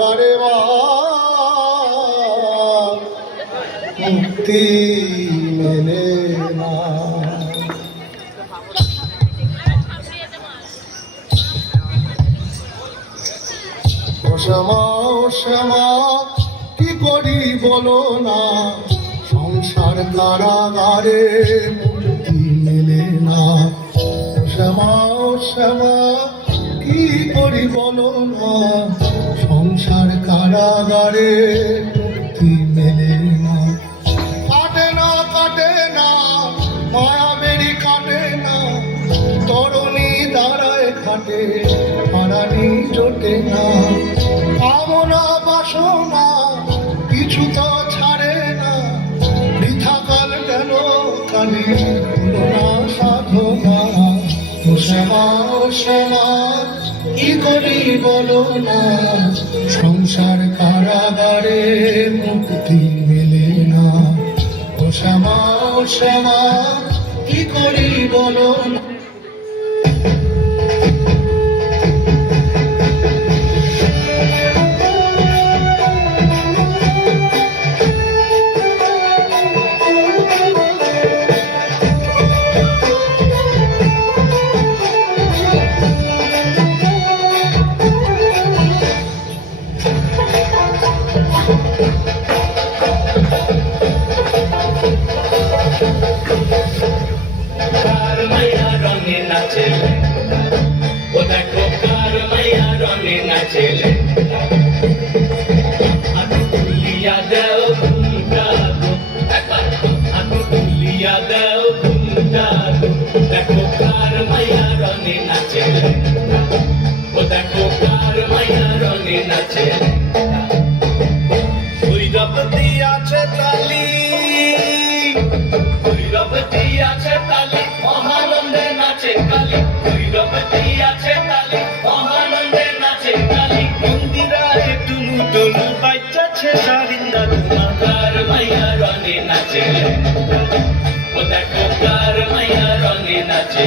কারাগারে মুক্তি মেলে না। ও শ্যামা ও শ্যামা কি করি বলো না, সংসার কারাগারে মুক্তি মেলে না। ও শ্যামা ও শ্যামা কি করি বলো না, সংসার কারাগারে মুক্তি মেলে না। কাটে না কাটে না মায়া বেরি কাটে না, তরুণী দাঁড়ায় খাটে হারানি জোটে না। কামনা বাসনা কিছু তো ছাড়ে না, বৃথা কাল গেল কালে হলো না সাধনা। ও শ্যামা ও শ্যামা কি করি বলো না, সংসার কারাগারে মুক্তি মেলে না। ও শ্যামা ও শ্যামা কি করি বলো না। ও দেখো কার মাইয়া রঙে নাচেলে, হাতু তুলিয়া দেও ঘুমটা গো, হাতু তুলিয়া দেও ঘুমটা গো। দেখো কার মাইয়া রঙে নাচেলে, ও দেখো কার মাইয়া রঙে নাচেলে। ভৈরব দিয়াছে তালি, ভৈরব দিয়াছে তালি, মহানন্দে নাচে কালী। ভৈরব দিয়াছে তালি, মহানন্দে নাচে কালী। মন্দিরায় টুনু টুনু বাচ্চাছে সারিন্দা ধুমা। কার মাইয়া রঙে নাচে, ও দেখো কার মাইয়া রঙে নাচে।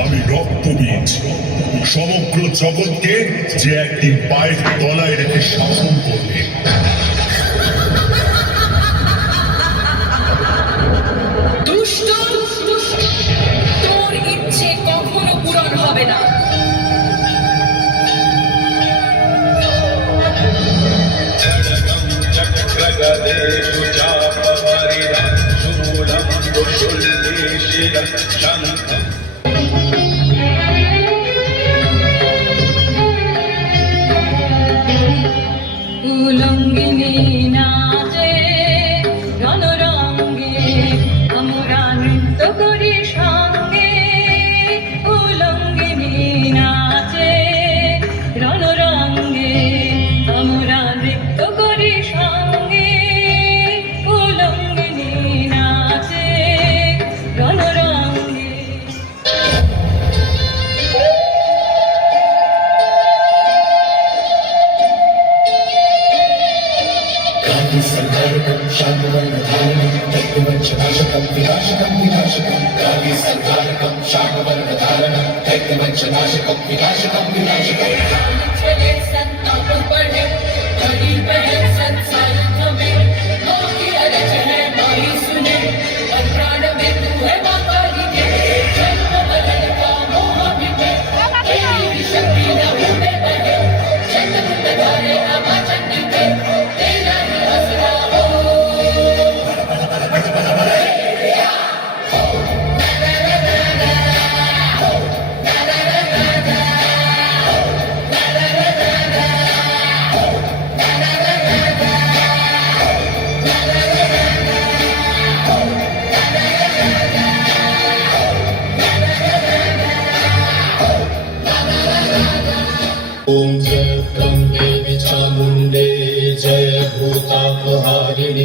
আমি রক্তবীজ, সমগ্র জগৎকে যে একদিন পায়ের তলায় রেখে শাসন করবে। দুষ্ট, তোর ইচ্ছে কখনো পূরণ হবে না। উলঙ্গিনী নাচে রণরঙ্গে, আমরা নৃত্য করি সঙ্গে। উলঙ্গিনী নাচে রণরঙ্গে, আমরা নৃত্য করি সঙ্গে। উলঙ্গিনী নাচে রণরঙ্গে। संहारकं शान्तवर्णधारणं दैत्यवंशनाशकं विनाशकं विनाशकं। काली संहारकं शान्तवर्णधारणं दैत्यवंशनाशकं विनाशकं विनाशकं। चले संताप बढ़े, बड़ी बहन संसार हमें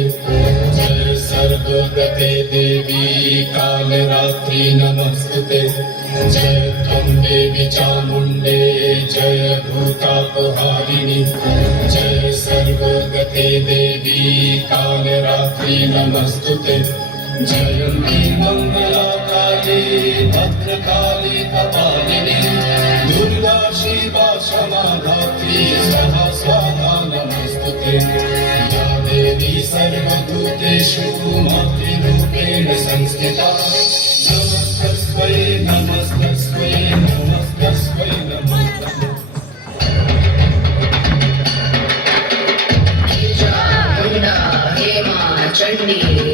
जय सर्वगते देवी कालरात्रि नमस्तुते जय त्वं देवी चामुण्डे जय भूतापहारिणि जय सर्वगते देवी कालरात्रि नमस्तुते जयन्ती मङ्गलाकाले भद्रकाले कपालिनी दुर्गा शिवा क्षमा धात्री स्वाहा स्वाहा नमस्तुते या देवी सर्वभूतेषु मातृरूपेण संस्थिता नमस्तस्मै नमस्तस्मै नमस्तस्मै नमो नमः मुंडा हेमा चंडी